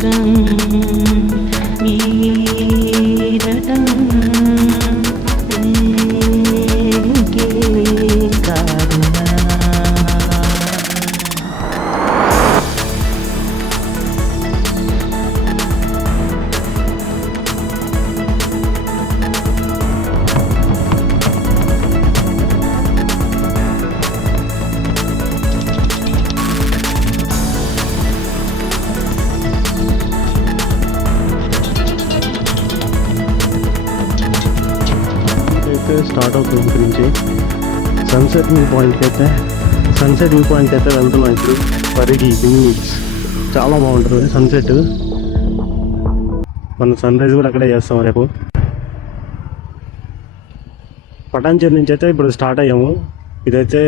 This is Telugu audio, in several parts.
స్వరం ఈరటం కాదునా. స్టార్ట్ అవుతుంది ఇక్కడ నుంచి సన్సెట్ వ్యూ పాయింట్కి అయితే వెళ్తున్నాం ఇప్పుడు. పరిగి బీచ్ చాలా బాగుంటుంది సన్సెట్. మనం సన్ రైజ్ కూడా అక్కడే చేస్తాం రేపు. పటాన్చేరు నుంచి అయితే ఇప్పుడు స్టార్ట్ అయ్యాము. ఇదైతే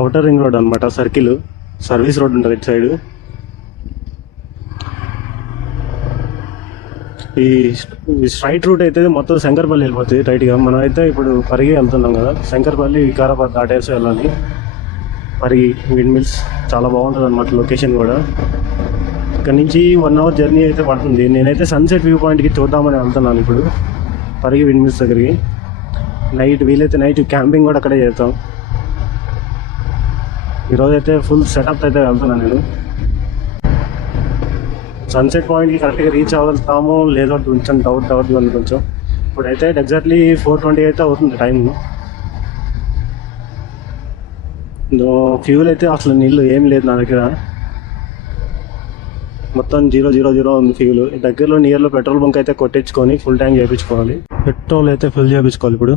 అవుటర్ రింగ్ రోడ్ అనమాట, సర్కిల్ సర్వీస్ రోడ్ ఉంటుంది ఇటు సైడ్. ఈ స్ట్రైట్ రూట్ అయితే మొత్తం శంకర్పల్లి వెళ్ళిపోతుంది రైట్గా. మనం అయితే ఇప్పుడు పరిగి వెళ్తున్నాం కదా, శంకర్పల్లి వికారాబాద్ దాటేసి వెళ్ళాలి. పరిగి విండ్ మిల్స్ చాలా బాగుంటుంది అనమాట లొకేషన్ కూడా. ఇక్కడ నుంచి 1 hour జర్నీ అయితే పడుతుంది. నేనైతే సన్సెట్ వ్యూ పాయింట్కి చూద్దామని వెళ్తున్నాను ఇప్పుడు, పరిగి విండ్ మిల్స్ దగ్గరికి. నైట్ వీలైతే నైట్ క్యాంపింగ్ కూడా అక్కడే చేస్తాం. ఈరోజు అయితే ఫుల్ సెటప్ అయితే వెళ్తున్నాను నేను. సన్సెట్ పాయింట్కి కరెక్ట్గా రీచ్ అవ్వగలుగుతామో లేదో కొంచెం డౌట్ ఉంది కొంచెం. ఇప్పుడైతే ఎగ్జాక్ట్లీ 4:20 అయితే అవుతుంది టైము. ఫ్యూల్ అయితే అసలు నీళ్ళు ఏం లేదు నా దగ్గర, మొత్తం 0 ఉంది ఫ్యూల్. దగ్గరలో నియర్లో పెట్రోల్ బంక్ అయితే కొట్టించుకొని ఫుల్ ట్యాంక్ చేయించుకోవాలి. పెట్రోల్ అయితే ఫుల్ చేయించుకోవాలి ఇప్పుడు.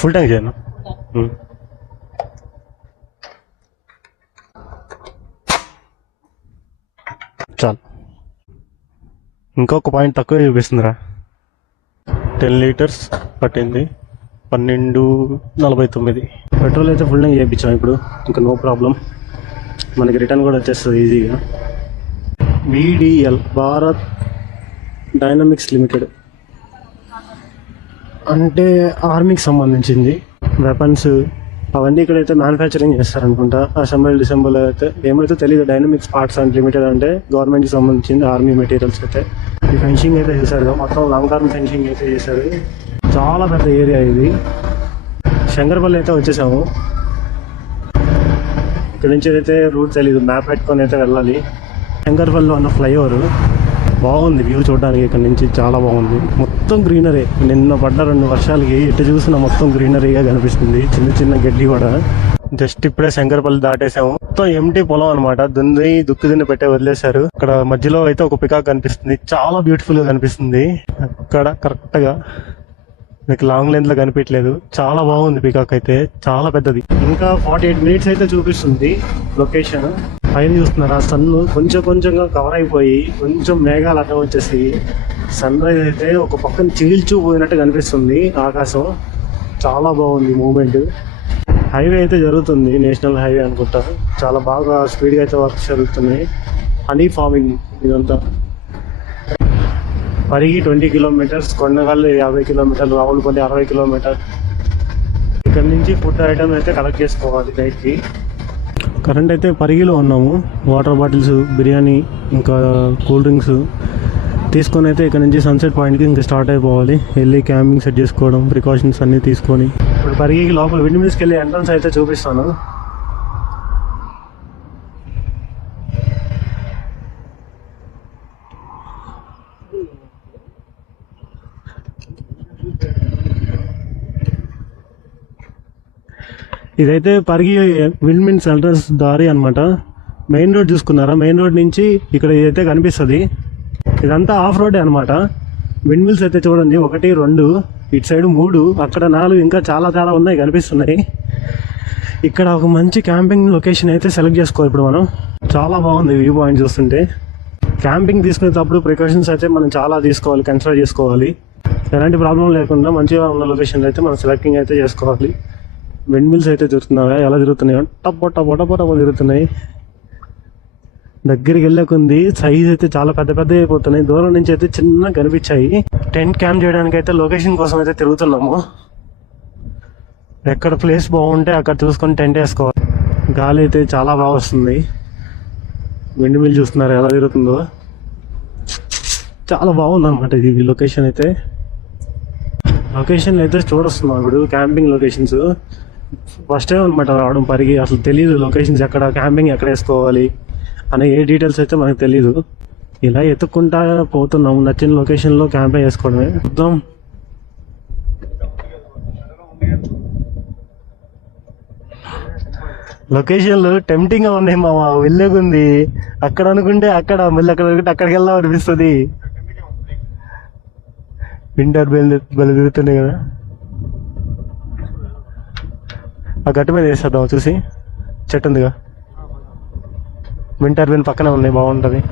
ఫుల్ ట్యాంక్ చేయను. చాలు, ఇంకొక పాయింట్ తక్కువ చూపిస్తుందిరా. 10 liters పట్టింది, 12:49. పెట్రోల్ అయితే ఫుల్ ట్యాంక్ చేయించాం ఇప్పుడు, ఇంకా నో ప్రాబ్లం. మనకి రిటర్న్ కూడా వచ్చేస్తుంది ఈజీగా. BDL భారత్ డైనమిక్స్ లిమిటెడ్ అంటే ఆర్మీకి సంబంధించింది. వెపన్స్ అవన్నీ ఇక్కడైతే మ్యానుఫ్యాక్చరింగ్ చేస్తారనుకుంటా. డిసెంబర్ అయితే ఏమైతే తెలియదు. డైనమిక్స్ పార్ట్స్ అండ్ లిమిటెడ్ అంటే గవర్నమెంట్కి సంబంధించింది ఆర్మీ మెటీరియల్స్ అయితే. ఈ ఫెన్సింగ్ అయితే చేశారు, మొత్తం లాంగ్ టర్మ్ ఫెన్సింగ్ అయితే చేశారు. చాలా పెద్ద ఏరియా ఇది. శంకర్పల్లి అయితే వచ్చేసాము. ఇక్కడ నుంచి అయితే రూట్ తెలీదు, మ్యాప్ పెట్టుకొని అయితే వెళ్ళాలి. శంకర్పల్లిలో ఉన్న ఫ్లైఓవర్ బాగుంది, వ్యూ చూడడానికి ఇక్కడ నుంచి చాలా బాగుంది. మొత్తం గ్రీనరీ. నిన్న పడ్డ 2 వర్షాలకి ఎటు చూసినా మొత్తం గ్రీనరీగా కనిపిస్తుంది, చిన్న చిన్న గడ్డి కూడా. జస్ట్ ఇప్పుడే శంకర్పల్లి దాటేసాము. మొత్తం ఎంటీ పొలం అనమాట, దుక్కు దున్ని పెట్టే వదిలేశారు. ఇక్కడ మధ్యలో అయితే ఒక పికాక్ కనిపిస్తుంది, చాలా బ్యూటిఫుల్ గా కనిపిస్తుంది. అక్కడ కరెక్ట్ గా మీకు లాంగ్ లెంత్ లో కనిపించలేదు, చాలా బాగుంది. పికాక్ అయితే చాలా పెద్దది. ఇంకా 48 minutes అయితే చూపిస్తుంది లొకేషన్. పైన చూస్తున్నారా, సన్ కొంచెంగా కవర్ అయిపోయి కొంచెం మేఘాలు అడ్డం వచ్చేసి సన్ రైజ్ అయితే ఒక పక్కన చీల్చుపోయినట్టు కనిపిస్తుంది ఆకాశం. చాలా బాగుంది మూమెంట్. హైవే అయితే జరుగుతుంది, నేషనల్ హైవే అనుకుంటా. చాలా బాగా స్పీడ్గా అయితే వర్క్ జరుగుతున్నాయి. హనీ ఫార్మింగ్ ఇదంతా. Parigi 20 kilometers, కొండగల్లు 50 kilometers, Ravulapalli 60 kilometers. ఇక్కడ నుంచి ఫుడ్ ఐటమ్ అయితే కలెక్ట్ చేసుకోవాలి నైట్కి. కరెంట్ అయితే పరిగిలో ఉన్నాము. వాటర్ బాటిల్స్, బిర్యానీ, ఇంకా కూల్ డ్రింక్స్ తీసుకొని అయితే ఇక్కడ నుంచి సన్సెట్ పాయింట్కి ఇంకా స్టార్ట్ అయిపోవాలి. వెళ్ళి క్యాంపింగ్ సెట్ చేసుకోవడం, ప్రికాషన్స్ అన్నీ తీసుకొని. ఇప్పుడు పరిగికి లోపల విండ్ మిల్స్కి వెళ్ళి ఎంట్రన్స్ అయితే చూపిస్తాను. ఇదైతే పరిగి విండ్ మిల్స్ ఎంట్రన్స్ దారి అనమాట. మెయిన్ రోడ్ చూసుకున్నారా, మెయిన్ రోడ్ నుంచి ఇక్కడ ఇదైతే కనిపిస్తుంది. ఇదంతా ఆఫ్ రోడే అనమాట. విండ్ మిల్స్ అయితే చూడండి, 1, 2, ఇటు సైడ్ 3, అక్కడ 4, ఇంకా చాలా ఉన్నాయి కనిపిస్తున్నాయి. ఇక్కడ ఒక మంచి క్యాంపింగ్ లొకేషన్ అయితే సెలెక్ట్ చేసుకోవాలి ఇప్పుడు మనం. చాలా బాగుంది వ్యూ పాయింట్ చూస్తుంటే. క్యాంపింగ్ తీసుకునేటప్పుడు ప్రికాషన్స్ అయితే మనం చాలా తీసుకోవాలి, కన్సిడర్ చేసుకోవాలి. ఎలాంటి ప్రాబ్లం లేకుండా మంచిగా ఉన్న లొకేషన్ అయితే మనం సెలెక్టింగ్ అయితే చేసుకోవాలి. విండ్ మిల్స్ అయితే తిరుగుతున్నాయా, ఎలా తిరుగుతున్నాయో టపో తిరుగుతున్నాయి. దగ్గరికి వెళ్ళకుంది సైజ్ అయితే చాలా పెద్ద అయిపోతున్నాయి. దూరం నుంచి అయితే చిన్న కనిపించాయి. టెంట్ క్యాంప్ చేయడానికి అయితే లొకేషన్ కోసం అయితే తిరుగుతున్నాము. ఎక్కడ ప్లేస్ బాగుంటే అక్కడ చూసుకొని టెంట్ వేసుకోవాలి. గాలి అయితే చాలా బాగా వస్తుంది. విండ్ మిల్ చూస్తున్నారు ఎలా తిరుగుతుందో, చాలా బాగుంది అనమాట ఇది లొకేషన్ అయితే. లొకేషన్ అయితే చూడొస్తున్నాం ఇప్పుడు, క్యాంపింగ్ లొకేషన్స్. ఫస్ట్ టైం అనమాట రావడం పరిగి, అసలు తెలియదు లొకేషన్స్ ఎక్కడ క్యాంపింగ్ ఎక్కడ వేసుకోవాలి అనే ఏ డీటెయిల్స్ అయితే మనకు తెలీదు. ఇలా ఎత్తుక్కుంటా పోతున్నాం, నచ్చిన లొకేషన్లో క్యాంపింగ్ వేసుకోవడమే. చూద్దాం. లొకేషన్లు టెంప్టింగ్గా ఉన్నాయి మా వెళ్ళేకుంది. అక్కడ అనుకుంటే అక్కడ, మళ్ళీ అక్కడ అనుకుంటే అక్కడికి వెళ్దాం అనిపిస్తుంది. వింటర్ బయలు తిరుగుతున్నాయి కదా, ఆ గట్టు మీద వేసేద్దాం. చూసి చెట్టు ఉందిగా, వింటర్ బెల్ పక్కనే ఉన్నాయి, బాగుంటుంది.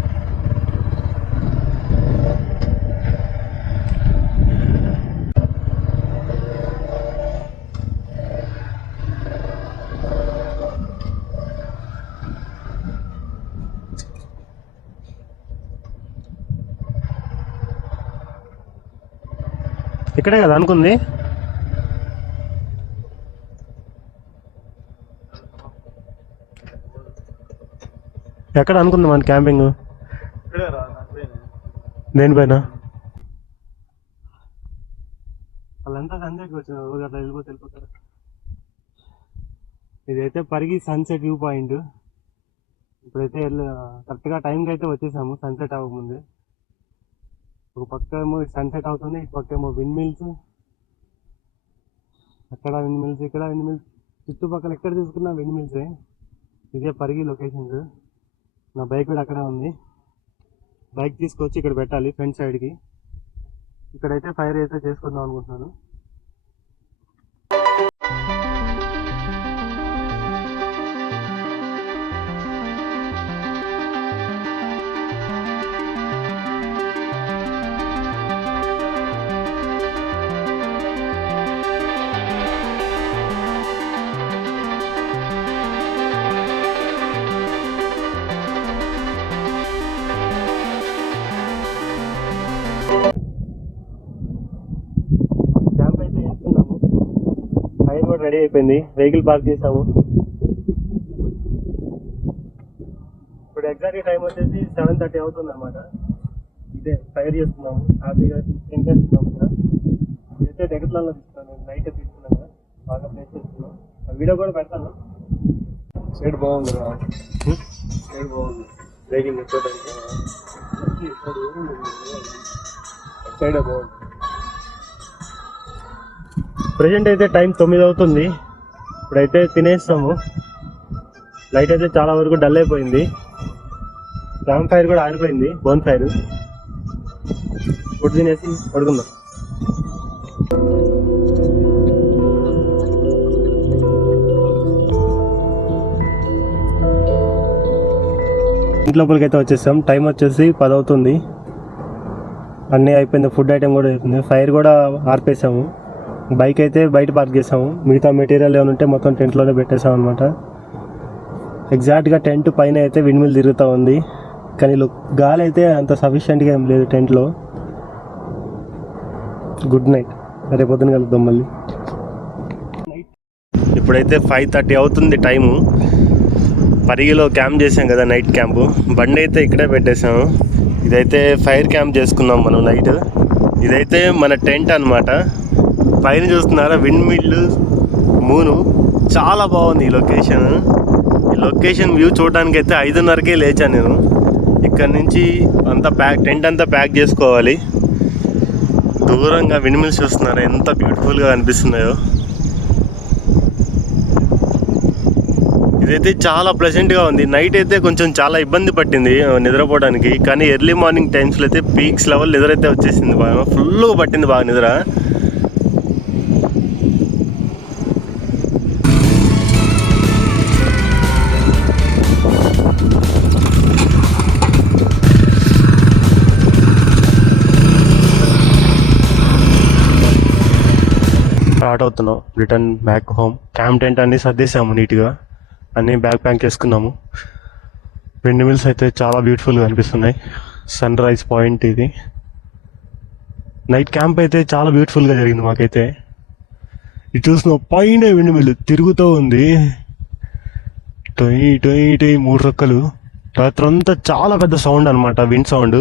ఇక్కడే కదా అనుకుంది. ఎక్కడ అనుకుంది మన క్యాంపింగ్? దేనిపైన? వాళ్ళంతా సంజయ్కి వచ్చినారు, అట్లా వెళ్ళిపోతారు. ఇదైతే పరిగి సన్సెట్ వ్యూ పాయింట్. ఇప్పుడైతే కరెక్ట్గా టైంకి అయితే వచ్చేసాము, సన్సెట్ అవ్వకముందు. ఒక పక్క ఏమో సన్సెట్ అవుతుంది, ఇటు పక్క ఏమో విండ్ మిల్స్. అక్కడ విండ్ మిల్స్, ఇక్కడ విండ్ మిల్స్, చుట్టుపక్కల ఎక్కడ తీసుకున్నా విండ్ మిల్సే. ఇదే పరిగి లొకేషన్స్. నా బైక్ కూడా అక్కడే ఉంది. బైక్ తీసుకొచ్చి ఇక్కడ పెట్టాలి ఫ్రంట్ సైడ్కి. ఇక్కడైతే ఫైర్ అయితే చేసుకుందాం అనుకుంటున్నాను. క్యాంప్ అయితే వేసుకున్నాము, ఫైర్ కూడా రెడీ అయిపోయింది, వెహికల్ పార్క్ చేసాము. ఇప్పుడు ఎగ్జాక్ట్ టైం వచ్చేసి 7:30 అవుతుంది అనమాట. ఇదే ఫైర్ చేస్తున్నాము, హ్యాపీగా చేస్తున్నాము. ఇక్కడ ఇదైతే డెగట్లలో తీసుకున్నాను, నైట్ తీసుకున్నాను కదా, బాగా ప్లేస్ చేస్తున్నాం. ఆ వీడియో కూడా పెడతాను. సైడ్ బాగుంది రా, సైడ్ బాగుంది, బ్రేకింగ్ ఎక్కువడానికి సైడ్ బాగుంది. ప్రజెంట్ అయితే టైం 9 అవుతుంది. ఇప్పుడైతే తినేస్తాము. లైట్ అయితే చాలా వరకు డల్ అయిపోయింది, క్యాంప్ ఫైర్ కూడా ఆరిపోయింది, బోన్ ఫైర్. ఫుడ్ తినేసి పడుకుందాం. ఇంటి లోపలికి అయితే వచ్చేసాం. టైం వచ్చేసి 10 అవుతుంది. అన్నీ అయిపోయింది, ఫుడ్ ఐటెం కూడా అయిపోయింది, ఫైర్ కూడా ఆర్పేసాము. బైక్ అయితే బయట పార్క్ చేసాము. మిగతా మెటీరియల్ ఏమైనా ఉంటే మొత్తం టెంట్లోనే పెట్టేసాం అనమాట. ఎగ్జాక్ట్గా టెంట్ పైన అయితే విండ్ మిల్ తిరుగుతూ ఉంది, కానీ గాలి అయితే అంత సఫిషియెంట్గా ఏం లేదు టెంట్లో. గుడ్ నైట్, రేపు పొద్దున కలుద్దాం మళ్ళీ. ఇప్పుడైతే 5:30 అవుతుంది టైము. పరిగిలో క్యాంప్ చేసాం కదా, నైట్ క్యాంపు. బండి అయితే ఇక్కడే పెట్టేసాము. ఇదైతే ఫైర్ క్యాంప్ చేసుకున్నాం మనం నైట్. ఇదైతే మన టెంట్ అనమాట. పైన చూస్తున్నారా విండ్ మిల్, మూను, చాలా బాగుంది ఈ లొకేషన్. ఈ లొకేషన్ వ్యూ చూడడానికి అయితే 5:30కే లేచాను నేను. ఇక్కడ నుంచి అంతా టెంట్ అంతా ప్యాక్ చేసుకోవాలి. దూరంగా విండ్ మిల్స్ చూస్తున్నారా ఎంత బ్యూటిఫుల్గా అనిపిస్తున్నాయో. ఇదైతే చాలా ప్లెజెంట్గా ఉంది. నైట్ అయితే కొంచెం చాలా ఇబ్బంది పట్టింది నిద్రపోవడానికి, కానీ ఎర్లీ మార్నింగ్ టైమ్స్లో అయితే పీక్స్ లెవెల్ నిద్ర అయితే వచ్చేసింది, బాగా ఫుల్గా పట్టింది బాగా నిద్ర. స్టార్ట్ అవుతున్నాం, return back home. Camp tent అన్నీ సర్దేశాము నీట్గా, అన్నీ బ్యాగ్ ప్యాక్ చేసుకున్నాము. విండ్ మిల్స్ అయితే చాలా బ్యూటిఫుల్గా అనిపిస్తున్నాయి. సన్ రైజ్ పాయింట్ ఇది. నైట్ క్యాంప్ అయితే చాలా బ్యూటిఫుల్గా జరిగింది మాకైతే. ఇది చూసిన పైన విండ్ మిల్ తిరుగుతూ ఉంది, టొయ్ టొయ్ టొయ్ 3 రెక్కలు. రాత్రంతా చాలా పెద్ద సౌండ్ అనమాట, విండ్ సౌండ్.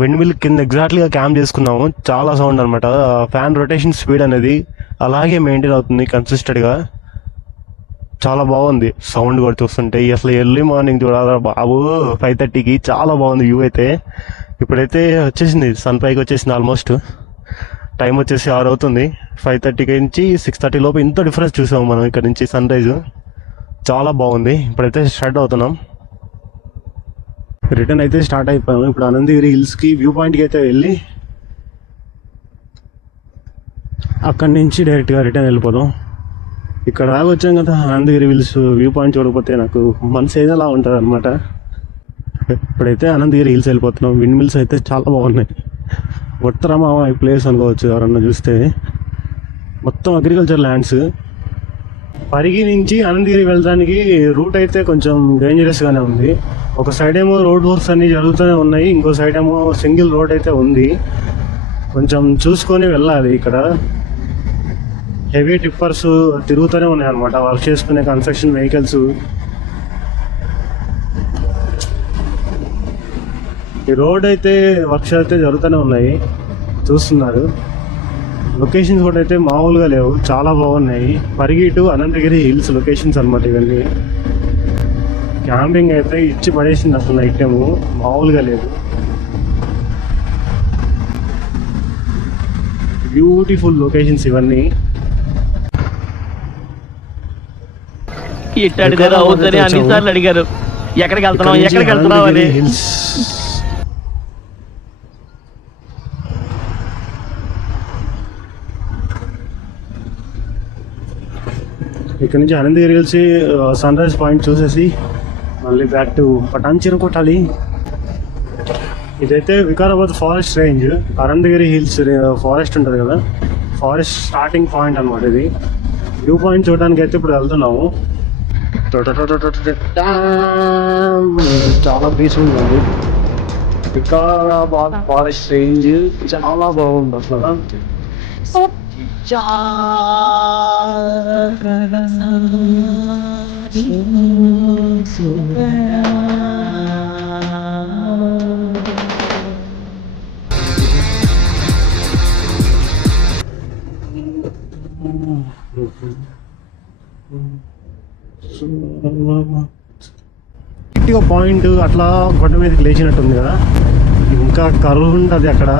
విండ్ మిల్ కింద ఎగ్జాక్ట్లీగా క్యాంప్ చేసుకున్నాము. చాలా సౌండ్ అనమాట. ఫ్యాన్ రొటేషన్ స్పీడ్ అనేది అలాగే మెయింటైన్ అవుతుంది కన్సిస్టెంట్గా. చాలా బాగుంది సౌండ్ కూడా చూస్తుంటే. అసలు ఎర్లీ మార్నింగ్ చూడాలి బాబు 5:30కి. చాలా బాగుంది వ్యూ అయితే. ఇప్పుడైతే వచ్చేసింది, సన్ పైకి వచ్చేసింది. ఆల్మోస్ట్ టైం వచ్చేసి 6 అవుతుంది. 5:30 నుంచి 6:30 లోపు ఇంత డిఫరెన్స్ చూసాము మనం ఇక్కడ నుంచి సన్ రైజ్. చాలా బాగుంది. ఇప్పుడైతే స్టార్ట్ అవుతున్నాం. రిటర్న్ అయితే స్టార్ట్ అయిపోయాము. ఇప్పుడు అనంతగిరి హిల్స్కి వ్యూ పాయింట్కి అయితే వెళ్ళి అక్కడి నుంచి డైరెక్ట్గా రిటర్న్ వెళ్ళిపోదాం. ఇక్కడ దాకా వచ్చాం కదా, అనంతగిరి హిల్స్ వ్యూ పాయింట్ చూడకపోతే నాకు మనసు ఏదోలా ఉంటుంది అనమాట. ఇప్పుడైతే అనంతగిరి హిల్స్ వెళ్ళిపోతున్నాం. విండ్ మిల్స్ అయితే చాలా బాగున్నాయి. ఉత్తరమా ఈ ప్లేస్ అనుకోవచ్చు ఎవరన్నా చూస్తే. మొత్తం అగ్రికల్చర్ ల్యాండ్స్. పరిగి నుంచి అనంతగిరి వెళ్ళడానికి రూట్ అయితే కొంచెం డేంజరస్గానే ఉంది. ఒక సైడ్ ఏమో రోడ్ వర్క్స్ అన్నీ జరుగుతూనే ఉన్నాయి, ఇంకో సైడ్ ఏమో సింగిల్ రోడ్ అయితే ఉంది. కొంచెం చూసుకొని వెళ్ళాలి. ఇక్కడ హెవీ టిప్పర్స్ తిరుగుతూనే ఉన్నాయి అనమాట, వర్క్ చేసుకునే కన్స్ట్రక్షన్ వెహికల్స్. ఈ రోడ్ అయితే వర్క్స్ అయితే జరుగుతూనే ఉన్నాయి, చూస్తున్నారు. లొకేషన్స్ కూడా అయితే మామూలుగా లేవు, చాలా బాగున్నాయి. Pargi to Anantagiri hills locations అనమాట ఇవన్నీ. క్యాంపింగ్ అయితే ఇచ్చి పడేసింది అసలు. నైట్ టైము మామూలుగా లేదు. బ్యూటిఫుల్ లొకేషన్స్ ఇవన్నీ. అడిగారు అవుతుంది అన్నిసార్లు అడిగారు ఎక్కడికి వెళ్తున్నావు అని. హిల్స్ ఇక్కడ నుంచి Anantagiri hills sunrise point చూసేసి మళ్ళీ బ్యాక్ టు పటాన్చెరు కొట్టాలి. ఇదైతే Vikarabad forest range. Anantagiri hills forest ఉంటుంది కదా, ఫారెస్ట్ స్టార్టింగ్ పాయింట్ అనమాట ఇది. వ్యూ పాయింట్ చూడడానికి అయితే ఇప్పుడు వెళ్తున్నాము. చాలా పీస్ఫుల్ ఉంది. వికారాబాద్ ఫారెస్ట్ రేంజ్ చాలా బాగుంది అసలు. పాయింట్ అట్లా గొడ్డ మీదకి లేచినట్టుంది కదా, ఇంకా కరువు ఉంటుంది అక్కడ.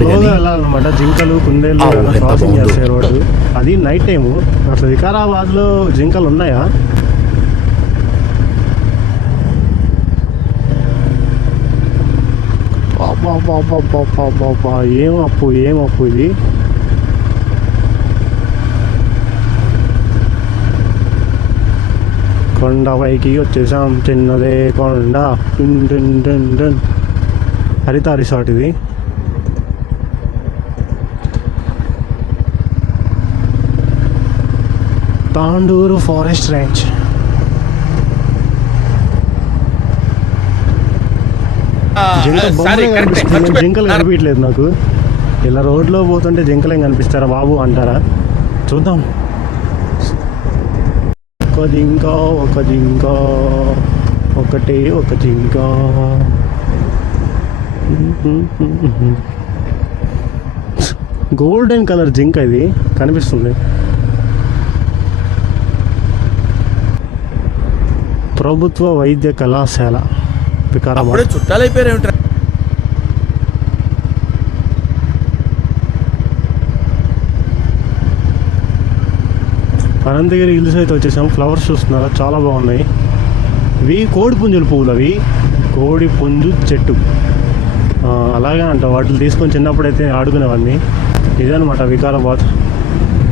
వెళ్ళాలన్నమాట. జింకలు కుందేళ్ళు క్రాసింగ్ చేస్తాయి రోడ్డు. అది నైట్ టైము. అసలు వికారాబాద్లో జింకలు ఉన్నాయా? ఏం అప్పు ఇది. కొండ పైకి వచ్చేసాం, చిన్నదే కొండ. హరిత రిసార్ట్ ఇది. Tandur forest range. జింకలు కనిపించట్లేదు నాకు. ఇలా రోడ్లో పోతుంటే జింకలు ఏం కనిపిస్తారా బాబు అంటారా? చూద్దాం. ఒక జింక ఒకటే ఒక జింక. గోల్డెన్ కలర్ జింక ఇది కనిపిస్తుంది. ప్రభుత్వ వైద్య కళాశాల వికారాబాద్. చుట్టాలైపోయారు. అనంతగిరి హిల్స్ అయితే వచ్చేసాం. ఫ్లవర్స్ చూస్తున్నారా, చాలా బాగున్నాయి. ఇవి కోడి పుంజుల పువ్వులు. అవి కోడి పుంజు చెట్టు అలాగే అంట. వాటిని తీసుకొని చిన్నప్పుడైతే ఆడుకునేవాడిని. ఇదనమాట Vikarabad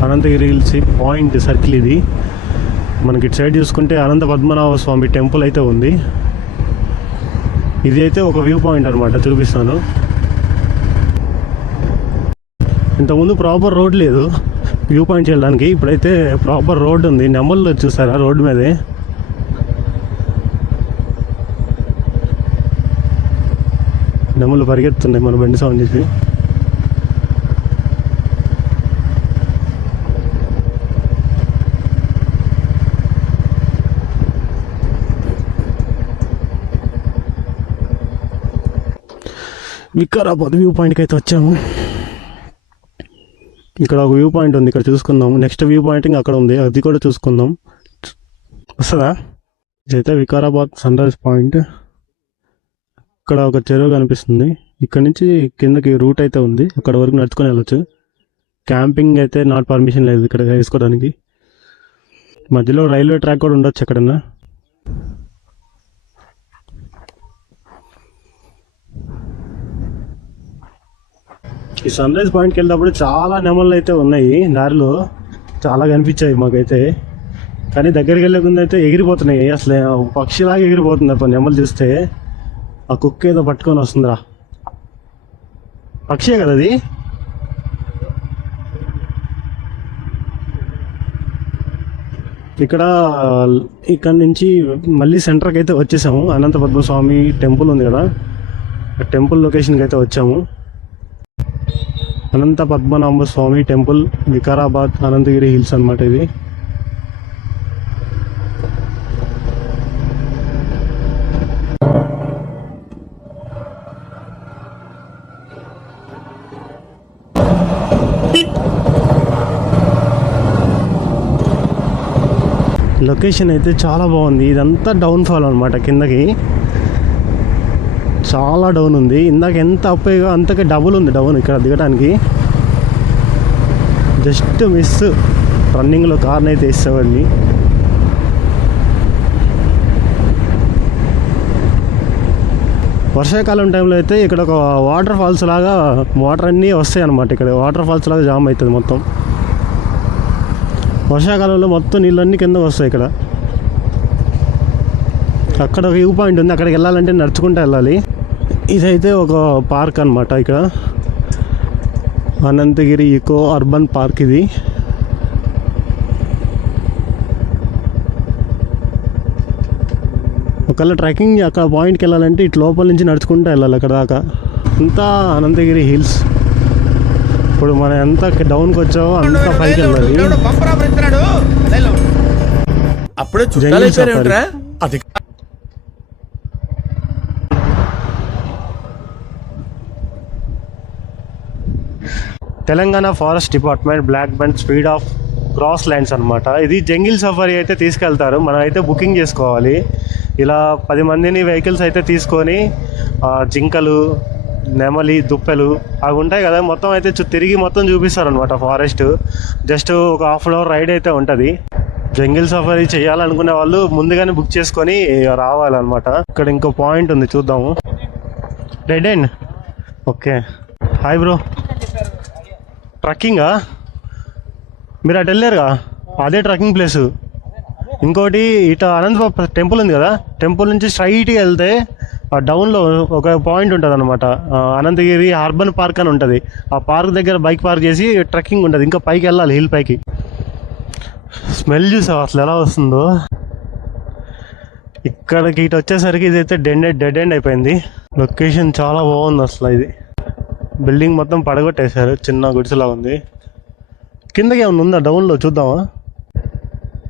Anantagiri hills point circle ఇది. మనకి ఇటు సైడ్ చూసుకుంటే అనంత పద్మనాభ స్వామి టెంపుల్ అయితే ఉంది. ఇది అయితే ఒక వ్యూ పాయింట్ అనమాట, చూపిస్తాను. ఇంతకుముందు ప్రాపర్ రోడ్ లేదు వ్యూ పాయింట్ వెళ్ళడానికి. ఇప్పుడైతే ప్రాపర్ రోడ్ ఉంది. నెమళ్ళు చూసారా రోడ్డు మీదే. నెమళ్ళు పరిగెత్తున్నాయి మన బండి సౌండ్ చేసి. వికారాబాద్ వ్యూ పాయింట్కి అయితే వచ్చాము. ఇక్కడ ఒక వ్యూ పాయింట్ ఉంది, ఇక్కడ చూసుకుందాము. నెక్స్ట్ వ్యూ పాయింట్ ఇంకా అక్కడ ఉంది, అది కూడా చూసుకుందాం. వస్తుందా? ఇదైతే వికారాబాద్ సన్ రైజ్ పాయింట్. ఇక్కడ ఒక చెరువు కనిపిస్తుంది. ఇక్కడ నుంచి కిందకి రూట్ అయితే ఉంది, అక్కడ వరకు నడుచుకొని వెళ్ళొచ్చు. క్యాంపింగ్ అయితే నాట్ పర్మిషన్ లేదు ఇక్కడ వేసుకోవడానికి. మధ్యలో రైల్వే ట్రాక్ కూడా ఉండొచ్చు ఎక్కడన్నా. ఈ సన్ రైజ్ పాయింట్కి వెళ్ళినప్పుడు చాలా నెమళ్ళు అయితే ఉన్నాయి దారిలో, చాలా కనిపించాయి మాకైతే. కానీ దగ్గరికి వెళ్ళే ముందు అయితే ఎగిరిపోతున్నాయి, అసలు పక్షిలాగా ఎగిరిపోతుంది అప్పుడు నెమలు చూస్తే. ఆ కుక్క ఏదో పట్టుకొని వస్తుందిరా, పక్షే కదా అది. ఇక్కడ నుంచి మళ్ళీ సెంటర్కి అయితే వచ్చేసాము. అనంత పద్మస్వామి టెంపుల్ ఉంది కదా, ఆ టెంపుల్ లొకేషన్కి అయితే వచ్చాము. అనంత పద్మనాభ స్వామి టెంపుల్, వికారాబాద్ అనంతగిరి హిల్స్ అన్నమాట ఇది. లొకేషన్ అయితే చాలా బాగుంది. ఇదంతా డౌన్ ఫాల్ అనమాట, కిందకి చాలా డౌన్ ఉంది. ఇందాక ఎంత అప్ అయ్యో అంతకే డబుల్ ఉంది డౌన్ ఇక్కడ దిగడానికి. జస్ట్ మిస్, రన్నింగ్లో కార్ని అయితే వేసేవాడిని. వర్షాకాలం టైంలో అయితే ఇక్కడ ఒక వాటర్ ఫాల్స్ లాగా వాటర్ అన్నీ వస్తాయి అన్నమాట. ఇక్కడ వాటర్ ఫాల్స్ లాగా జామ్ అవుతుంది మొత్తం. వర్షాకాలంలో మొత్తం నీళ్ళన్నీ కిందకు వస్తాయి ఇక్కడ. అక్కడ ఒక వ్యూ పాయింట్ ఉంది, అక్కడికి వెళ్ళాలంటే నడుచుకుంటూ వెళ్ళాలి. ఇదైతే ఒక పార్క్ అన్నమాట, ఇక్కడ అనంతగిరి ఈకో అర్బన్ పార్క్ ఇది. ఒకవేళ ట్రెక్కింగ్ అక్కడ పాయింట్కి వెళ్ళాలంటే ఇటు లోపల నుంచి నడుచుకుంటూ వెళ్ళాలి అక్కడ దాకా. అంతా అనంతగిరి హిల్స్. ఇప్పుడు మనం ఎంత డౌన్కి వచ్చామో అంత పైకి వెళ్ళాలి. అప్పుడే అది Telangana forest department black belt speed of cross lands అనమాట. ఇది జంగిల్ సఫారీ అయితే తీసుకెళ్తారు, మనం అయితే బుకింగ్ చేసుకోవాలి. ఇలా 10 మందిని వెహికల్స్ అయితే తీసుకొని జింకలు, నెమలి, దుప్పెలు అవి ఉంటాయి కదా, మొత్తం అయితే తిరిగి మొత్తం చూపిస్తారనమాట ఫారెస్ట్. జస్ట్ ఒక ½ అవర్ రైడ్ అయితే ఉంటుంది. జంగిల్ సఫారీ చేయాలనుకునే వాళ్ళు ముందుగానే బుక్ చేసుకొని రావాలన్నమాట. ఇక్కడ ఇంకో పాయింట్ ఉంది, చూద్దాము. Dead end. Okay, hi bro. ట్రక్కింగా? మీరు అటు వెళ్ళారుగా, అదే ట్రక్కింగ్ ప్లేసు. ఇంకోటి ఇటు అనంత టెంపుల్ ఉంది కదా, టెంపుల్ నుంచి స్ట్రైట్గా వెళ్తే డౌన్లో ఒక పాయింట్ ఉంటుంది అనమాట. అనంతగిరి అర్బన్ పార్క్ అని ఉంటుంది. ఆ పార్క్ దగ్గర బైక్ పార్క్ చేసి ట్రెక్కింగ్ ఉంటుంది. ఇంకా పైకి వెళ్ళాలి, హిల్ పైకి. స్మెల్ చూసావు అసలు ఎలా వస్తుందో. ఇక్కడికి ఇటు వచ్చేసరికి ఇదైతే డెడ్ ఎండ్ అయిపోయింది. లొకేషన్ చాలా బాగుంది అసలు. ఇది బిల్డింగ్ మొత్తం పడగొట్టేశారు, చిన్న గుడిసెలా ఉంది. కిందకి ఏమన్నా ఉందా డౌన్లో? చూద్దామా?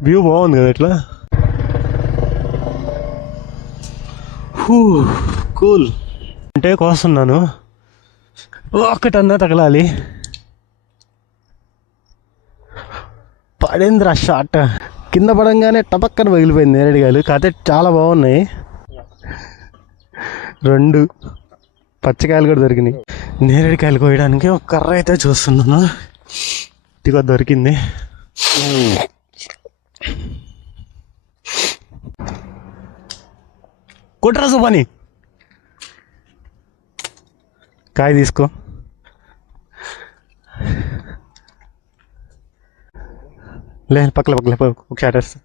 వ్యూ బాగుంది కదా ఇట్లా. కూల్. అంటే కోస్తున్నాను, ఒక్కటన్నా తగలాలి. పడిందిరా షాట్. కింద పడంగానే టపక్కన పగిలిపోయింది నేరేడుకాయలు. కథ చాలా బాగున్నాయి. 2 పచ్చకాయలు కూడా దొరికినాయి. నేరేడుకాయలు కోయడానికి ఒక కర్ర అయితే చూస్తున్నాను, ఇదిగో దొరికింది. కొట్రా సుబాని, కాయ తీసుకో. లే పక్కల ఒక షాట్ వేస్తా.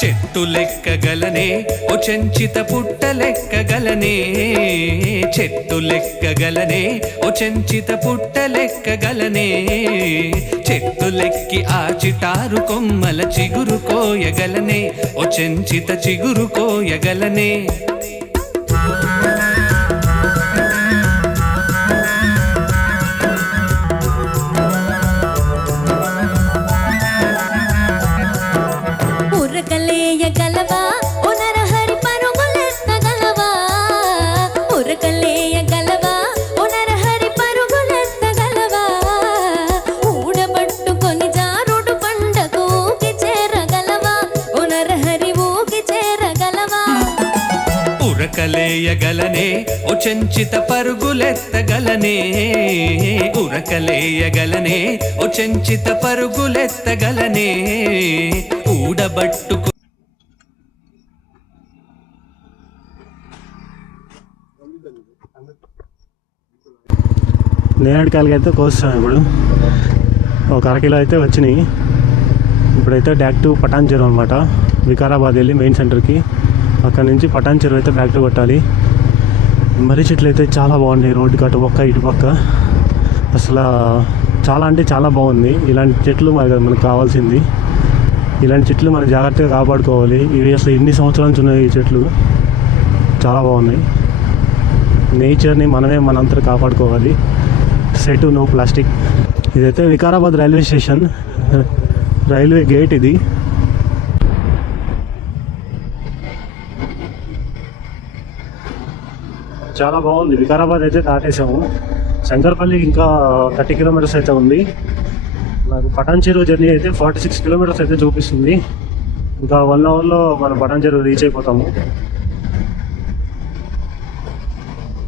చెట్టు చెట్టు లెక్కగలనే ఓ చెంచిత పుట్ట లెక్కగలనే చెట్టు లెక్కగలనే ఓ చెంచిత పుట్ట లెక్కగలనే చెట్టు లెక్కి ఆ చిటారు కొమ్మల చిగురు కోయగలనే ఓ చెంచిత చిగురు కోయగలనే ఉరకలేయగలవా ఓ నరహరి పరుగులెత్తగలవా ఉరకలేయగలవా ఓ నరహరి పరుగులెత్తగలవా ఊడబట్టుకొని జారుడు పండకు ఊకి చేరగలవా ఓ నరహరి ఊకి చేరగలవా ఉరకలేయగలనే ఓ చెంచిత పరుగులెత్తగలనే ఉరకలేయగలనే ఓ చెంచిత పరుగులెత్తగలనే ఊడబట్టుకు నేరడికాయలకి అయితే కోస్తాం ఇప్పుడు ఒక అరకిలో అయితే వచ్చినాయి. ఇప్పుడైతే బ్యాక్ టు పటాన్ చెరువు అనమాట. వికారాబాద్ వెళ్ళి మెయిన్ సెంటర్కి, అక్కడ నుంచి పటాన్ చెరువు అయితే బ్యాక్ టు కొట్టాలి. మర్రి చెట్లు అయితే చాలా బాగున్నాయి, రోడ్డుకి అటు పక్క ఇటు పక్క. అసలు చాలా అంటే చాలా బాగుంది. ఇలాంటి చెట్లు మనకు కావాల్సింది. ఇలాంటి చెట్లు మనం జాగ్రత్తగా కాపాడుకోవాలి. ఇవి అసలు ఎన్ని సంవత్సరాల నుంచి ఉన్నాయి ఈ చెట్లు, చాలా బాగున్నాయి. నేచర్ని మనమే మనంతా కాపాడుకోవాలి. సెటు నో ప్లాస్టిక్. ఇదైతే Vikarabad railway station, railway gate ఇది. చాలా బాగుంది. వికారాబాద్ అయితే దాటేసాము. శంకర్పల్లి ఇంకా 30 కిలోమీటర్స్ అయితే ఉంది. నాకు పటాన్ చెరువు జర్నీ అయితే 46 కిలోమీటర్స్ అయితే చూపిస్తుంది. ఇంకా 1 అవర్లో మనం పటాన్ చెరువు రీచ్ అయిపోతాము.